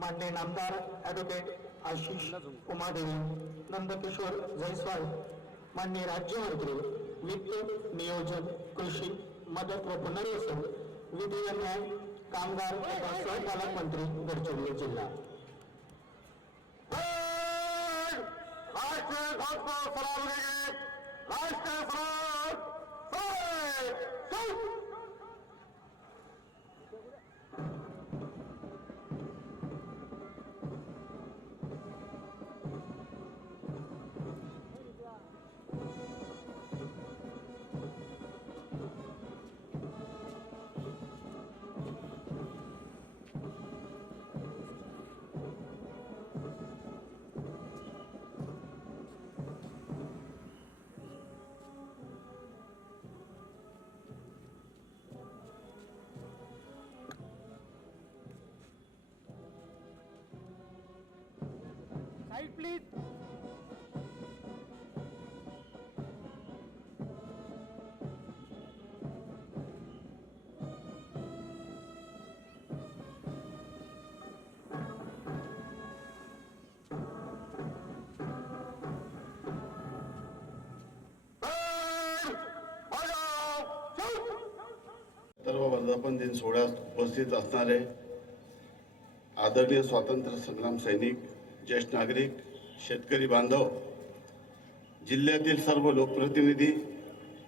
मान्य नामदार ॲडव्होकेट आशिष उमादेवी नंदकिशोर जयस्वाल मान्य राज्यमंत्री वित्त नियोजन कृषी मदत व पुनर्वसन विधी व न्याय कामगार तथा सहपालक मंत्री गडचिरोली जिल्हा. राष्ट्रीय घोषणा सलाम राष्ट्रीय प्लीज सर्व वर्धापन दिन सोहळ्यास उपस्थित असणारे आदरणीय स्वातंत्र्य संग्राम सैनिक ज्येष्ठ नागरिक शेतकरी बांधव जिल्ह्यातील सर्व लोकप्रतिनिधी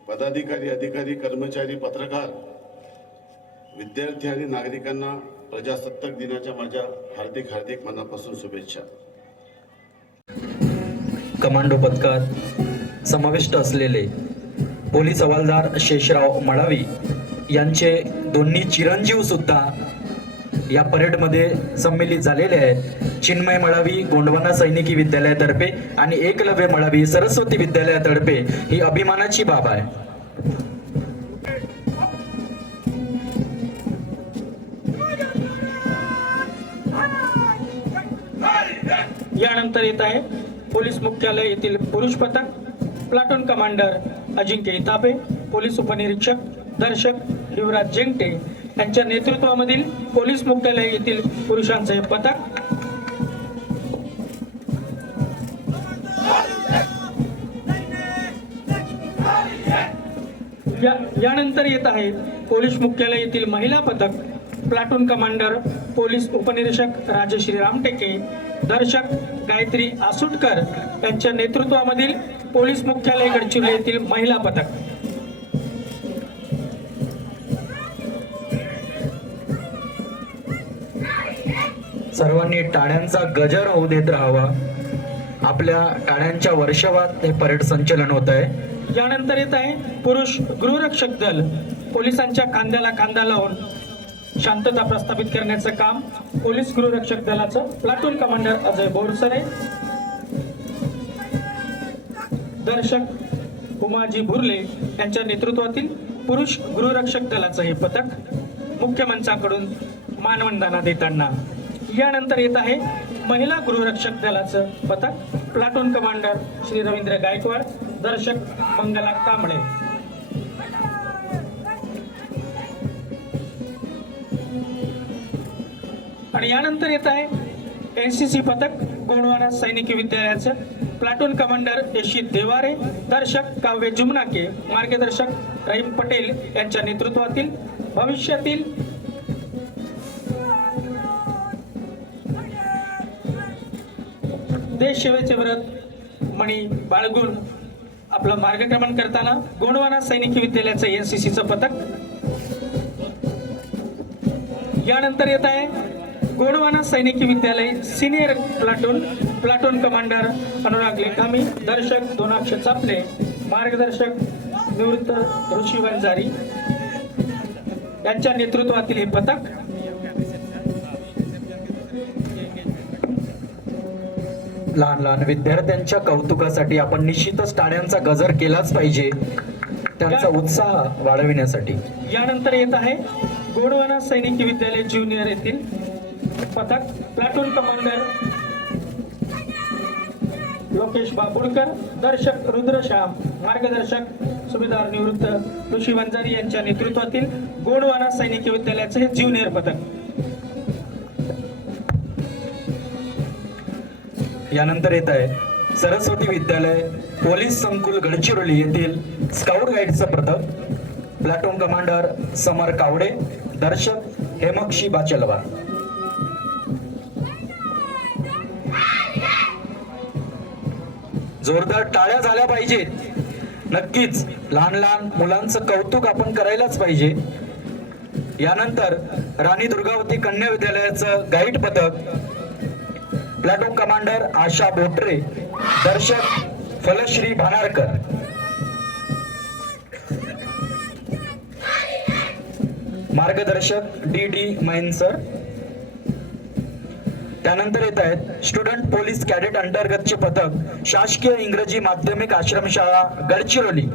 पदाधिकारी अधिकारी कर्मचारी पत्रकार विद्यार्थी आणि नागरिकांना प्रजासत्ताक दिनाच्या माझ्या हार्दिक हार्दिक मनापासून शुभेच्छा. कमांडो पथकात समाविष्ट असलेले पोलीस हवालदार शेषराव मळावी यांचे दोन्ही चिरंजीव सुद्धा या परेडमध्ये संमेलित झालेले आहेत. चिन्मय मळावी गोंडवाना सैनिकी विद्यालयातर्फे आणि एकलव्य मळावी सरस्वती विद्यालयातर्फे ही अभिमानाची बाब आहे. यानंतर येत आहे पोलीस मुख्यालय येथील पुरुष पथक platoon commander Ajinkya Itape police उपनिरीक्षक दर्शक युवराज जेंगटे यांच्या नेतृत्वामधील पोलीस मुख्यालय येथील पुरुषांचे हे पथक. या यानंतर येत आहे पोलीस मुख्यालय येथील महिला पथक. प्लाटून कमांडर पोलीस उपनिरीक्षक राजश्री रामटेके दर्शक गायत्री आसुटकर यांच्या नेतृत्वामधील पोलीस मुख्यालय गडचिरोली येथील महिला पथक. सर्वांनी टाळ्यांचा गजर होऊ देत राहावा. आपल्या टाळ्यांच्या वर्षावात हे परेड संचलन होत आहे. यानंतर येत आहे पुरुष गृहरक्षक दल. पोलिसांच्या कांद्याला कांदा लावून शांतता प्रस्थापित करण्याचं काम पोलीस गृहरक्षक दलाचं प्लाटून कमांडर अजय बोरसरे दर्शक उमाजी भुर्ले यांच्या नेतृत्वातील पुरुष गृहरक्षक दलाचं हे पथक मुख्य मंचाकडून मानवंदना देताना यानंतर येत आहे महिला गृहरक्षक दलाचं पथक. प्लाटून कमांडर श्री रवींद्र गायकवाड दर्शक मंगला कांबळे. आणि यानंतर येत आहे एन सी सी पथक गोंडवाना सैनिकी विद्यालयाचं. प्लाटून कमांडर यशी देवारे दर्शक काव्य जुमनाके मार्गदर्शक रहीम पटेल यांच्या नेतृत्वातील भविष्यातील देश सेवेचे व्रत मणी बाळगून आपलं मार्गक्रमण करताना गोंडवाना सैनिकी विद्यालयाचं एन सी सीचं पथक यानंतर येत आहे गोंडवाना सैनिकी विद्यालय senior platoon platoon commander Anurag Lekhami दर्शक दोनाक्ष चापले मार्गदर्शक निवृत्त ऋषी वंजारी यांच्या नेतृत्वातील हे पथक लहान लहान विद्यार्थ्यांच्या कौतुकासाठी आपण निश्चितच टाळ्यांचा गजर केलाच पाहिजे. त्यांचा उत्साह वाढविण्यासाठी. यानंतर येत आहे गोंडवाना सैनिकी विद्यालय ज्युनियर येथील पथक प्लाटून कमांडर लोकेश बाबुळकर दर्शक रुद्रश्याम मार्गदर्शक सुभेदार निवृत्त ऋषी वंजारी यांच्या नेतृत्वातील गोंडवाना सैनिकी विद्यालयाचं हे ज्युनियर पथक. यानंतर येत आहे. सरस्वती विद्यालय पोलीस संकुल गडचिरोली येथील स्काउट गाईडचं पथक प्लॅटून कमांडर समर कावडे दर्शक हेमक्षी बाचलवा. जोरदार टाळ्या झाल्या पाहिजेत. नक्कीच लहान लहान मुलांचं कौतुक आपण करायलाच पाहिजे. यानंतर राणी दुर्गावती कन्या विद्यालयाचं गाईड पथक प्लॅटून कमांडर आशा बोटरे दर्शक फलश्री भानारकर. मार्गदर्शक डी डी मैनसर त्यानंतर येत आहेत स्टुडंट पोलीस कॅडेट अंतर्गतचे पथक शासकीय इंग्रजी माध्यमिक आश्रमशाळा Gadchiroli.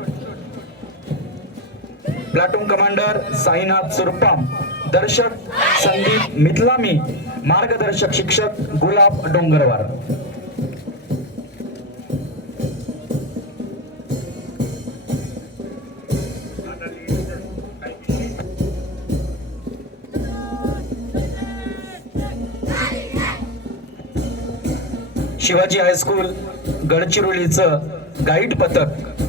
Platoon commander Sainath Surpam. दर्शक संदीप मिथलामी मार्गदर्शक शिक्षक गुलाब डोंगरवार. शिवाजी हायस्कूल गडचिरोलीचं गाईड पथक.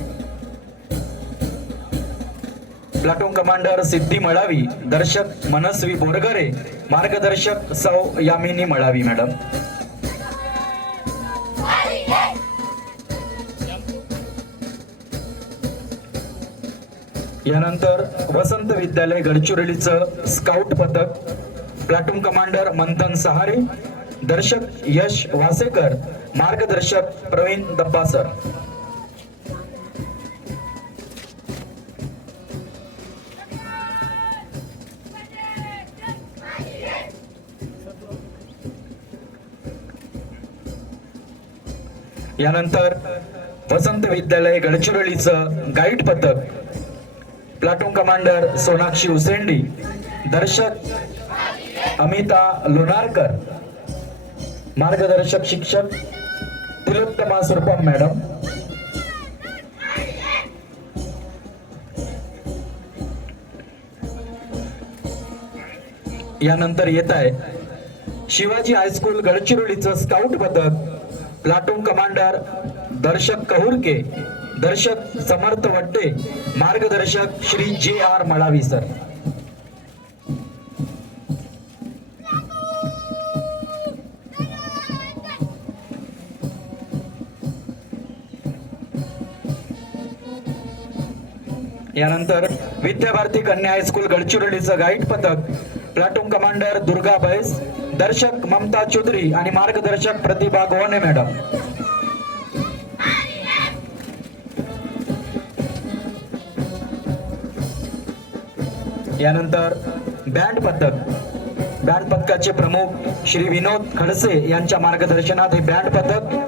प्लाटून कमांडर सिद्धी मळावी दर्शक मनस्वी बोरगरे मार्गदर्शक सौ यामिनी मळावी मॅडम. यानंतर वसंत विद्यालय गडचिरोलीचं स्काउट पथक प्लाटून कमांडर मंथन सहारे दर्शक यश वासेकर मार्गदर्शक प्रवीण दब्बासर यानंतर वसंत विद्यालय गडचिरोलीचं गाईड पथक प्लाटून कमांडर सोनाक्षी उसेंडी दर्शक अमिता लोणारकर मार्गदर्शक शिक्षक तिलोत्तमा सुरपम मॅडम. यानंतर येत आहे शिवाजी हायस्कूल गडचिरोलीचं स्काउट पथक प्लाटून कमांडर दर्शक कहुरके दर्शक समर्थ वट्टे मार्गदर्शक श्री जे आर मळावी सर. यानंतर विद्याभारती कन्या हायस्कूल गडचिरोलीचं गाईड पथक प्लॅटून कमांडर दुर्गा बैस दर्शक ममता चौधरी आणि मार्गदर्शक प्रतिभा गोवाने मॅडम. यानंतर बँड पथक. बँड पथकाचे प्रमुख श्री विनोद खडसे यांच्या मार्गदर्शनात हे बँड पथक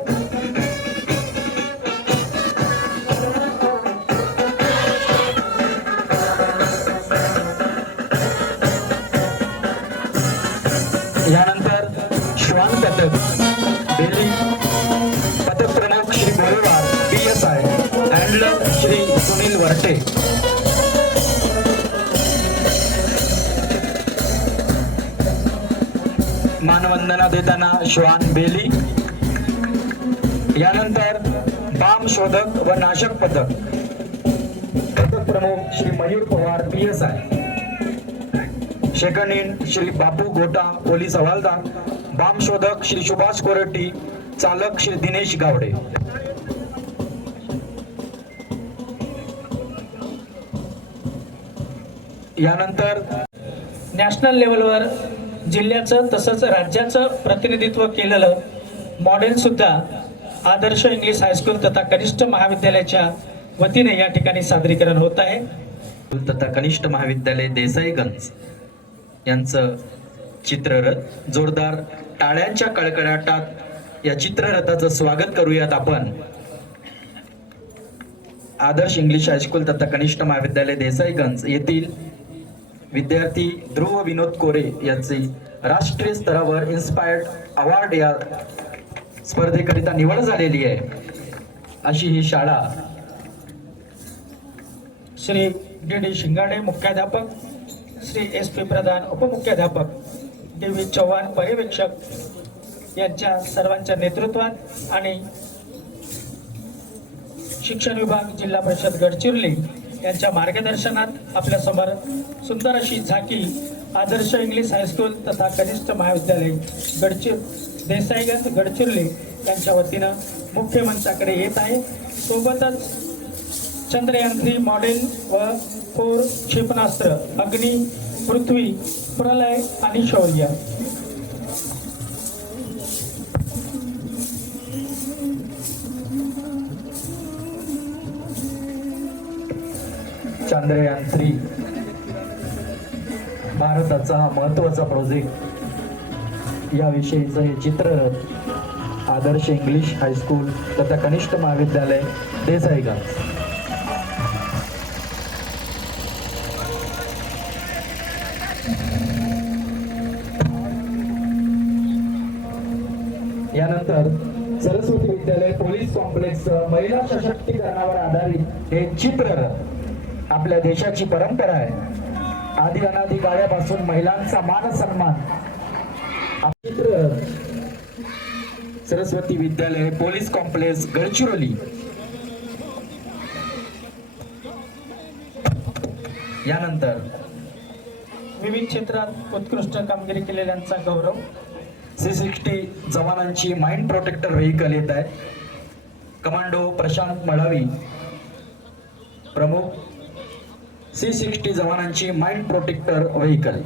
देताना श्वान बेली. यानंतर बाम शोधक व नाशक पथक पथक प्रमुख Shri Mayur Pawar P S I second in Shri Bapu Gota police हवालदार. बाम शोधक श्री सुभाष कोरटी चालक श्री दिनेश गावडे. यानंतर नॅशनल लेवलवर जिल्ह्याचं तसंच राज्याचं प्रतिनिधित्व केलेलं मॉडेलसुद्धा आदर्श इंग्लिश हायस्कूल तथा कनिष्ठ महाविद्यालयाच्या वतीने या ठिकाणी सादरीकरण होत आहे. तथा कनिष्ठ महाविद्यालय देसाईगंज यांचं चित्ररथ जोरदार टाळ्यांच्या कडकडाटात या चित्ररथाचं स्वागत करूयात आपण. आदर्श इंग्लिश हायस्कूल तथा कनिष्ठ महाविद्यालय देसाईगंज येथील विद्यार्थी ध्रुव विनोद कोरे यांची राष्ट्रीय स्तरावर इन्स्पायर्ड अवॉर्ड या स्पर्धेकरिता निवड झालेली आहे. अशी ही शाळा. श्री डी डी शिंगाडे मुख्याध्यापक श्री एस पी प्रधान उपमुख्याध्यापक डी व्ही चव्हाण पर्यवेक्षक यांच्या सर्वांच्या नेतृत्वात आणि शिक्षण विभाग जिल्हा परिषद गडचिरोली यांच्या मार्गदर्शनात आपल्यासमोर सुंदर अशी झाकी आदर्श इंग्लिश हायस्कूल तथा कनिष्ठ महाविद्यालय गडचिर देसाईगंज गडचिरोली यांच्या वतीनं मुख्यमंत्र्याकडे येत आहे. सोबतच चंद्रयान थ्री मॉडेल व फोर क्षेपणास्त्र अग्नी पृथ्वी प्रलय आणि शौर्य. चांद्रयान थ्री भारताचा हा महत्त्वाचा प्रोजेक्ट याविषयीचं हे चित्र आदर्श इंग्लिश हायस्कूल तथा कनिष्ठ महाविद्यालय देसाईगाव यानंतर सरस्वती विद्यालय पोलीस कॉम्प्लेक्स महिला सशक्तीकरणावर आधारित हे चित्र आपल्या देशाची परंपरा आहे. आधी अनादी काळापासून महिलांचा मान सन्मान. सरस्वती विद्यालय पोलीस कॉम्प्लेक्स गडचिरोली. यानंतर विविध क्षेत्रात उत्कृष्ट कामगिरी केलेल्यांचा गौरव. सी सिक्स्टी जवानांची माइंड प्रोटेक्टर व्हेकल येत आहे. कमांडो प्रशांत मळावी. प्रमुख सी सिक्स्टी जवानांची माइंड प्रोटेक्टर व्हेकल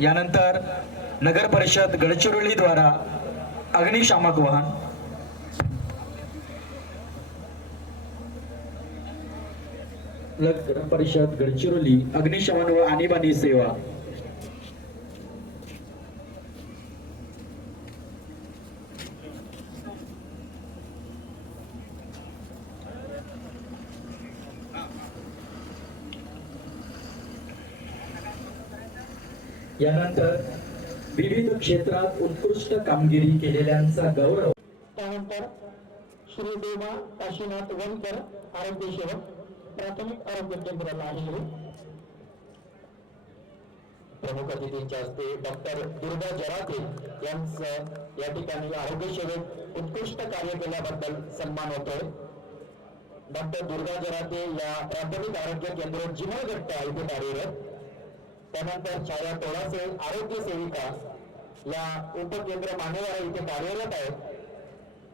यानंतर नगर परिषद गडचिरोली द्वारा अग्निशामक वाहन. नगर परिषद गडचिरोली अग्निशमन व आणीबाणी सेवा. यानंतर विविध क्षेत्रात उत्कृष्ट कामगिरी केलेल्यांचा गौरव. त्यानंतर श्री देवा काशीनाथ वनकर आरोग्य सेवक प्राथमिक आरोग्य केंद्राला आहे प्रमुख अतिथींच्या हस्ते डॉक्टर दुर्गा जराते यांचं या ठिकाणी आरोग्य सेवेत उत्कृष्ट कार्य केल्याबद्दल सन्मान होतोय. डॉक्टर दुर्गा जराते या प्राथमिक आरोग्य केंद्र जिमलगट्ट इथे कार्यरत त्यानंतर छाया तोडासे आरोग्य सेविका या उपकेंद्र मानेवाडा इथे कार्यरत आहेत.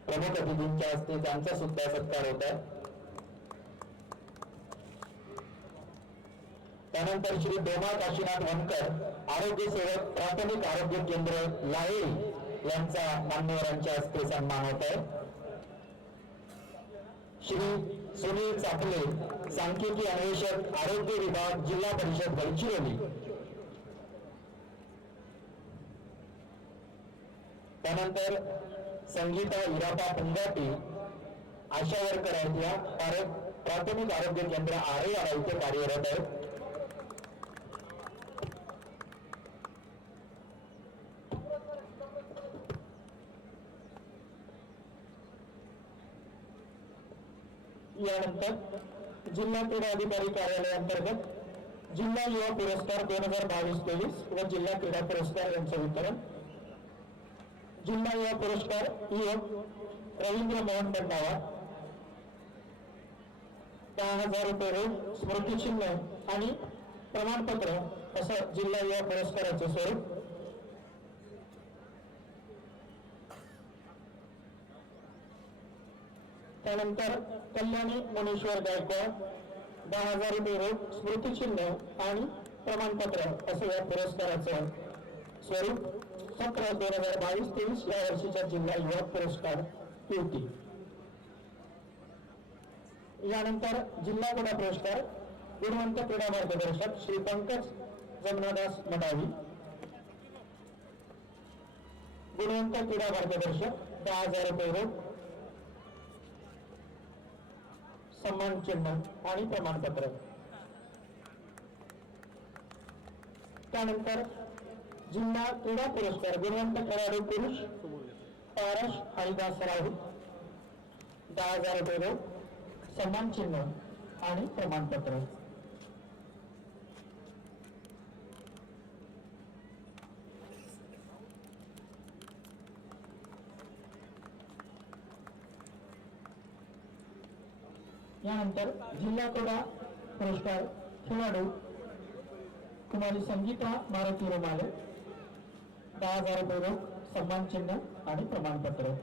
प्रमुख अतिथींच्या हस्ते त्यांचा सुद्धा सत्कार होत आहे. त्यानंतर श्री डोमा काशीनाथ वनकर आरोग्य सेवक प्राथमिक आरोग्य केंद्र लाहेरी यांचा मान्यवरांच्या हस्ते सन्मान होत आहे. श्री सुनील चापले सांख्यिकी अन्वेषक आरोग्य विभाग जिल्हा परिषद गडचिरोली त्यानंतर संगीता हिरापा पुंगाटी आशा वर्कर आहेत या प्राथमिक आरोग्य केंद्र आरेवाडा इथे कार्यरत आहेत. यानंतर जिल्हा क्रीडा अधिकारी कार्यालयाअंतर्गत जिल्हा युवा पुरस्कार दोन हजार बावीस तेवीस व जिल्हा क्रीडा पुरस्कार यांचं वितरण. जिल्हा युवा पुरस्कार युवक रवींद्र मोहन बंडावा दहा हजार रुपये रोख स्मृतिचिन्ह आणि प्रमाणपत्र असं जिल्हा युवा पुरस्काराचं स्वरूप. त्यानंतर कल्याणी मुनेश्वर गायकवाड दहा हजार रुपये रोख स्मृतिचिन्ह आणि प्रमाणपत्र असं या पुरस्काराचं स्वरूप. सतरा दोन हजार बावीस तेवीस या वर्षीच्या जिल्हा युवक पुरस्कार मिळतील यानंतर जिल्हा क्रीडा पुरस्कार गुणवंत क्रीडा मार्गदर्शक श्री पंकज जमनादास मडावी गुणवंत क्रीडा मार्गदर्शक दहा हजार रुपये रोख सन्मान चिन्ह आणि प्रमाणपत्र त्यानंतर जिल्हा क्रीडा पुरस्कार गुणवंत खेळाडू पुरुष पारस हरिदास राऊत दहा हजार रुपये रोख सन्मान चिन्ह आणि प्रमाणपत्र. यानंतर जिल्हा क्रीडा पुरस्कार खेळाडू कुमारी संगीता मारुती रुमाले. दहा हजार रुपये रोख सन्मान चिन्ह आणि प्रमाणपत्र.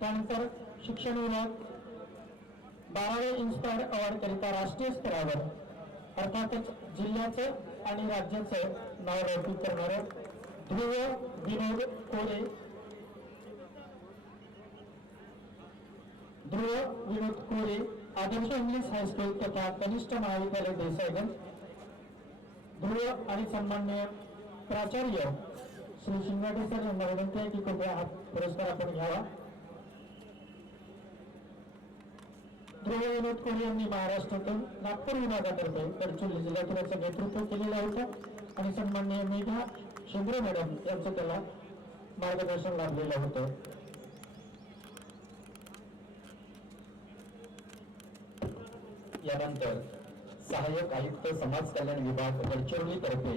त्यानंतर शिक्षण विभाग. बारावे इन्स्पायर अवॉर्ड करिता राष्ट्रीय स्तरावर अर्थातच जिल्ह्याचं आणि राज्याचं नाव लौकिक करणारं ध्रुव विनोद कोरे. ध्रुव विनोद कोरे आदर्श इंग्लिश हायस्कूल तथा कनिष्ठ महाविद्यालय देसाईगंज ध्रुव आणि सन्मान्य प्राचार्य श्री शिंगाटे सर यांना विनंती आहे की कृपया हा पुरस्कार आपण घ्यावा. ध्रुव विनोद कोळी यांनी महाराष्ट्रातून नागपूर विभागातर्फे गडचिरोली जिल्ह्यातून याचं नेतृत्व केलेलं होतं आणि सन्मान्य मेघा शेंद्रे मॅडम यांचं त्याला मार्गदर्शन लाभलेलं होतं. यानंतर सहाय्यक आयुक्त समाज कल्याण विभाग गडचिरोलीतर्फे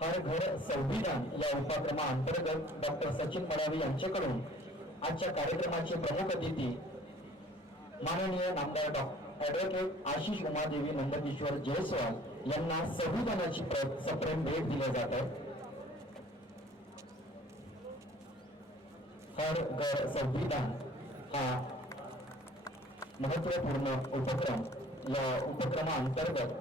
हर घर संविधान या उपक्रमाअंतर्गत डॉक्टर सचिन मडावी यांच्याकडून आजच्या कार्यक्रमाचे प्रमुख अतिथी माननीय नामदार डॉक्टर ॲडव्होकेट आशिष उमादेवी नंदकिशोर जयस्वाल यांना संविधानाची प्र- सप्रेम भेट दिले जात आहे हर घर संविधान हा महत्त्वपूर्ण उपक्रम या उपक्रमाअंतर्गत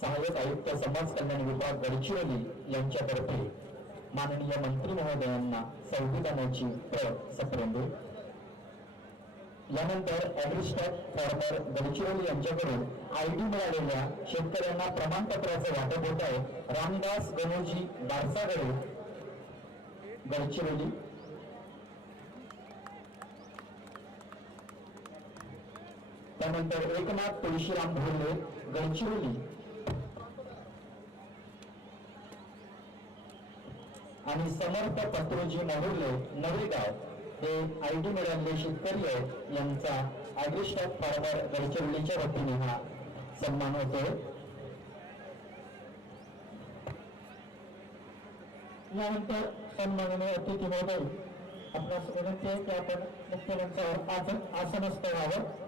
सहाय्यक आयुक्त समाज कल्याण विभाग गडचिरोली यांच्यातर्फे माननीय मंत्री महोदयांना संविधानाची प्रत सप्रेंडे यानंतर ऍग्रिस्टॅक फार्मर गडचिरोली यांच्याकडून आयडी मिळालेल्या शेतकऱ्यांना प्रमाणपत्राचे वाटप होत आहे. रामदास गणोजी बारसागडे गडचिरोली. त्यानंतर एकनाथ तुळशीराम भोरले गडचिरोली. आणि समर्थ पत्रोजी नहुर्ले नवेगाव. हे आय डी मिळालेले शेतकरी आहेत. यांचा ऍग्रिस्टॅक फार्मर गडचिरोलीच्या वतीने हा सन्मान होतोय. यानंतर सन्माननीय अतिथी महोदय आपणास विनंती आहे की आपण मुख्यमंत्र्यावर आसन आज आसनस्थ व्हावं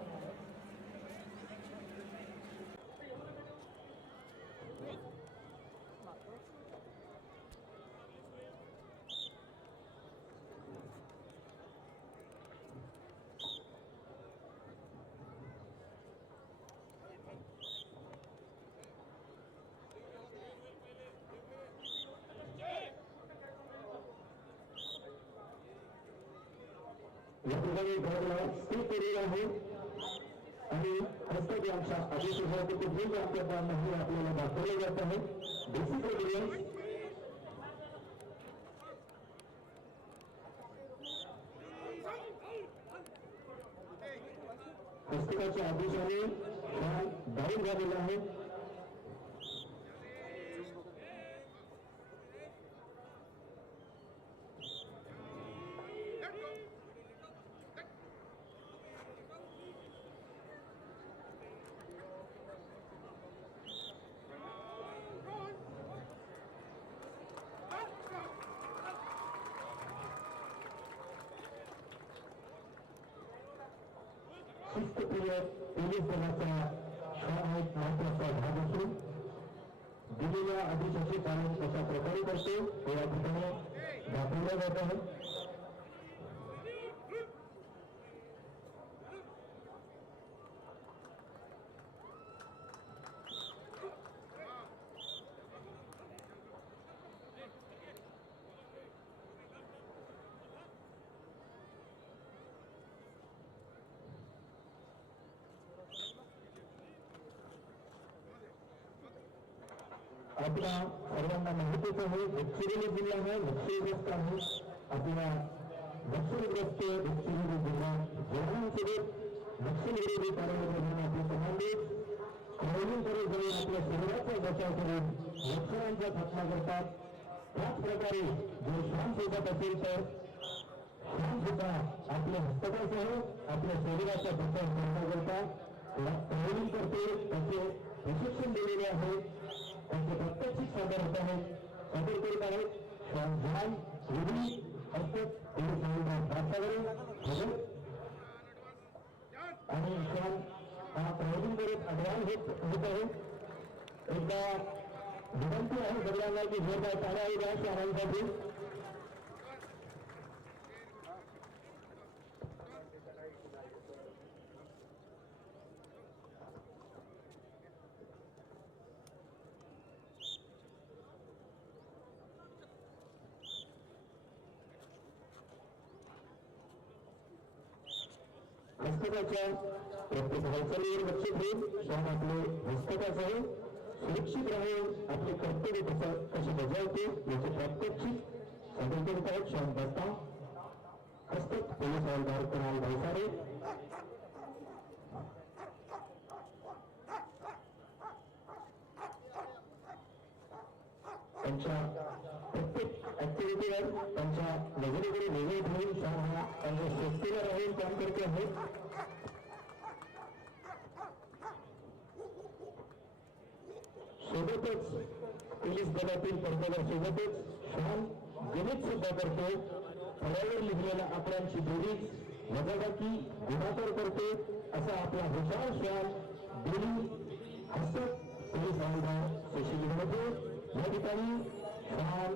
या ठिकाणी स्थिर आहे. आणि हस्तकलांच्या आधी कुठेही वापरता नाही आपल्याला दाखवलं जात आहे. बेसिक एव्हिडन्स हस्तकाच्या आदेशाने हा बाहेर झालेला आहे शिस्तप्रिय पोलीस दलाचा हा एक महत्त्वाचा भाग असून दिलेल्या आदेशाचे पालन कशा प्रकारे करतो हे या ठिकाणी दाखवलं जात आहे आपल्या सर्वांना माहितीच आहे गडचिरोली जिल्हा हा नक्षलग्रस्त आहे आपला नक्षलग्रस्त गडचिरोली जिल्हा जवानांसोबत नक्षलविरोधी कारवाई करण्याने आपले संबंधित क्रॉलिंगकडे जाऊन आपल्या शरीराचा बचाव करून लक्षणांचा खात्मा करतात त्याच प्रकारे जर श्वास सोबत असेल तर श्वास सुद्धा आपल्या हस्तकासह आपल्या शरीराचा बचाव करता करता क्रॉलिंग करते त्याचे प्रशिक्षण दिलेले आहे त्यांचे प्रात्यक्षिक सादर होत आहेत सादर करीत आहेत श्वास ध्यान रुग्णी हस्तक पोलीस वातावरण आणि क्षण हा प्रयोजन करत अभियान होत होत आहे एकदा विनंती आहे सगळ्यांना की जे काय आहे द्या शहरांसाठी हस्तकाच्या प्रत्येक हालचालीवर लक्ष ठेवून श्वास आपले हस्तकासह सुरक्षित राहून आपले कर्तव्य कसं कसे बजावते याचे प्रात्यक्षिक सादर करत आहेत. श्वास दत्ता हस्तक पोलीस हवालदार कुणाल भाईसारे. त्यांच्या प्रत्येक ऍक्टिव्हिटीवर त्यांच्या नजरेकडे वेगळे आणि श्वास हा काम करते आहेत सोबतच पोलीस दलातील कर्तव्यासोबतच शाम गणित सुद्धा करतो. फळ्यावर लिहिलेल्या आकड्यांची बेरीज वजाबाकी गुणाकार करते. असा आपला हुशार श्याम बेली हसत पोलीस हवालदार सुशीलमध्ये या ठिकाणी श्वान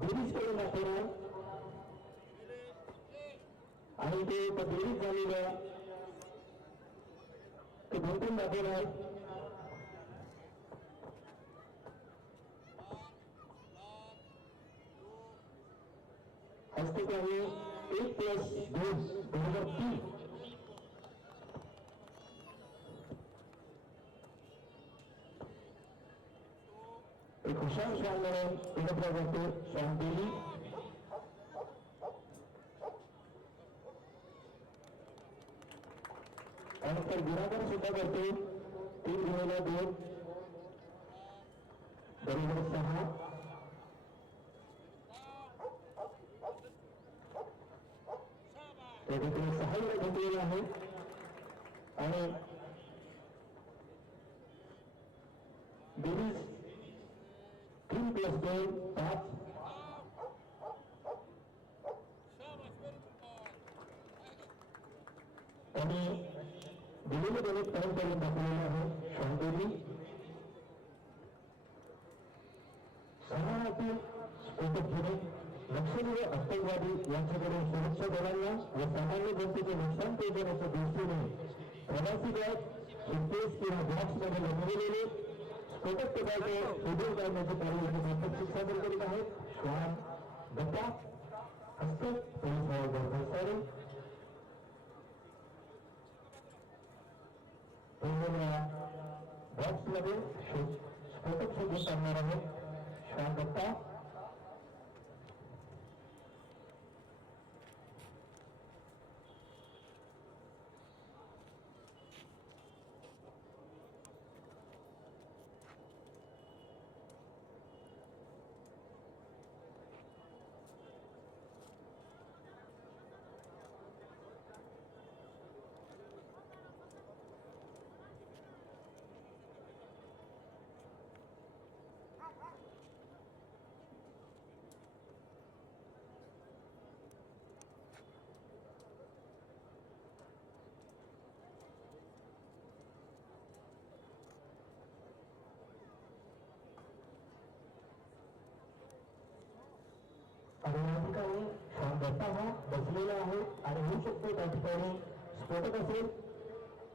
बेरीज करून दाखवणार आणि ते त्या बेरीज झालेल्या ते भरपूर दाखवणार हस्तकार्य एक प्लस दोन दोन हजार तीन. एक हुशार श्वान म्हणून ओळखला जातो श्वान बेली त्यानंतर सुद्धा करतो. तीन गुणाला दोन. बरोबर सहा. त्या ठिकाणी सहाय्य घेतलेला आहे. आणि बेरीज तीन प्लस दोन पाच आणि दिलेले गणित परंपरेने दाखवलेलं आहे. शांतोली शहरातील स्फोटक घेणे नक्षली व आतंकवादी यांच्याकडे सुरक्षा दलांना व सामान्य जनतेचे नुकसान पोहोचवण्याच्या दृष्टीने प्रवासी बॅग सुटकेस किंवा बॉक्समध्ये लढवलेले स्फोटक पदार्थ शोधून काढण्याचे कार्य प्रात्यक्षिक सादर करीत आहेत. श्वान गप्पा हस्त पोलीस हवालदार भरसारे बॉक्समध्ये स्फोटक शोधून काढणार आहेत श्वान गप्पा ठिकाणी दत्ता हा बसलेला आहे आणि होऊ शकतो त्या ठिकाणी स्फोटक असेल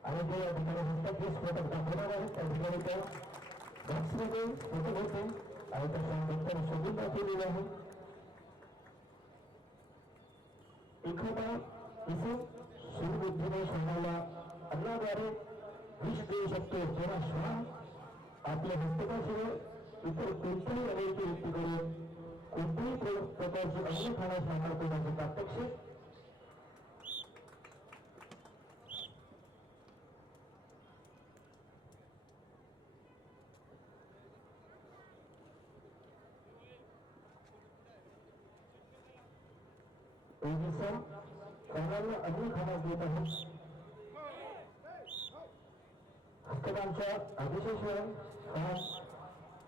आणि ते या ठिकाणी हस्तात जे स्फोटक दाखवणार आहेत त्या ठिकाणी त्या बॉक्समध्ये स्फोटक होते आणि त्या दत्ताने शोधून दाखवलेलं आहे एखादा इसम सुरबुद्धीने श्वानाला अन्नाद्वारे विष देऊ शकतो जेव्हा श्वान आपल्या हस्तकाशिवाय इतर कोणत्याही अमेरिकी व्यक्तीकडे कोणत्याही प्रकारची अंमली खाण्यास मागणार करण्याचे प्रात्यक्षिक प्राण्यांना अंमली खाण्यास देत आहे? हस्तकांचा अभिशेष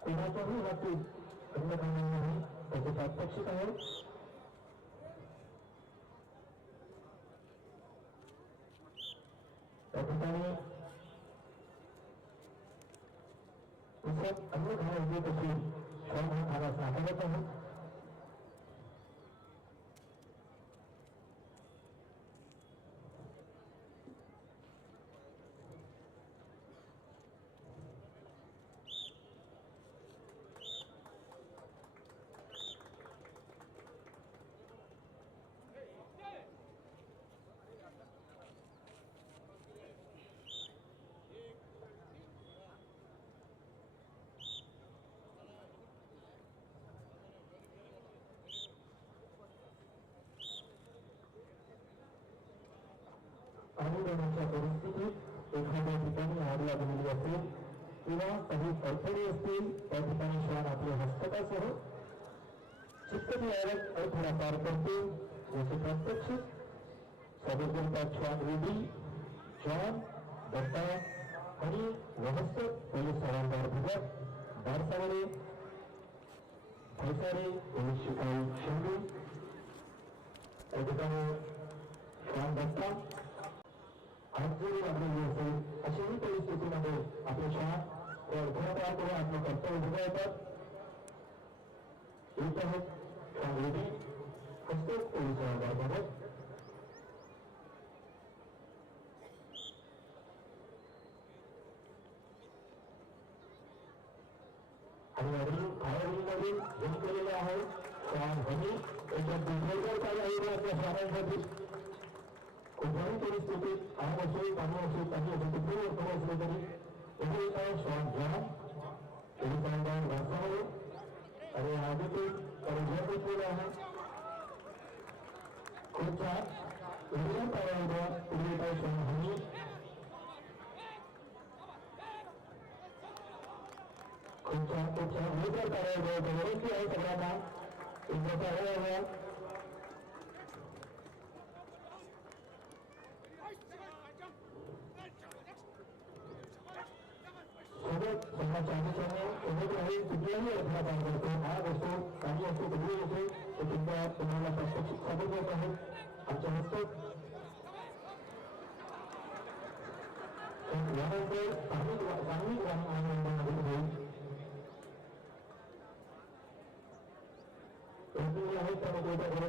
कोणाच्याही बाबतीत अन्न खाण्यामध्ये त्याचे प्रात्यक्षिक आहे. त्या ठिकाणी दुसऱ्या अन्य खाण्यास देत असून श्रम साकारत आहे पाणी देण्याच्या परिस्थितीत एखाद्या ठिकाणी दिलेली असतील किंवा काही अडथळे असतील त्या ठिकाणी श्वान आपल्या हस्तकासह चित्तनियारक अडथळा पार करते. याचे प्रात्यक्षिक सदरजनता श्वान रेडी श्वान दत्ता आणि रहस्य. पोलीस हवालदार भगत. बारसावडे भैसारे पोलीस शिपाई शिंदे. त्या ठिकाणी श्वान दत्ता आज लागलेली असेल अशाही परिस्थितीमध्ये आपल्या शाळा अडथळा आपलं कर्तव्य बजावतात येत आहेत सांगली हस्तक पोलीस हवालदार आणि फायरिंगमध्ये जम केलेले आहे श्वान हनी याच्यात दुसऱ्यावर आहे आपल्या कोणत्याही परिस्थितीत आग असेल पाणी असेल काही असेल कुठे वर्तन असलं तरी एवढे काय श्वास घ्या. एवढी कामगार वाचावं आणि आगीतील कर्ज केलं आहे. खूप एवढ्या पायावर पुढे काय श्वास हनी खूप छान खूप पायावर बरोबर आहे सगळ्यांना. एकदा पायावर सोबत समाजच्या अनुषंगाने सोबत राहील कुठलाही अडथळा पार काही असतो कुठेही असो ते तुमच्या तुम्हाला प्रात्यक्षिक सादर करत आहेत आमच्या हस्ते यानंतर स्थानिक स्थानिक ग्रामपंचायतीमध्ये होईल प्रतिनिधी आहेत त्यामध्ये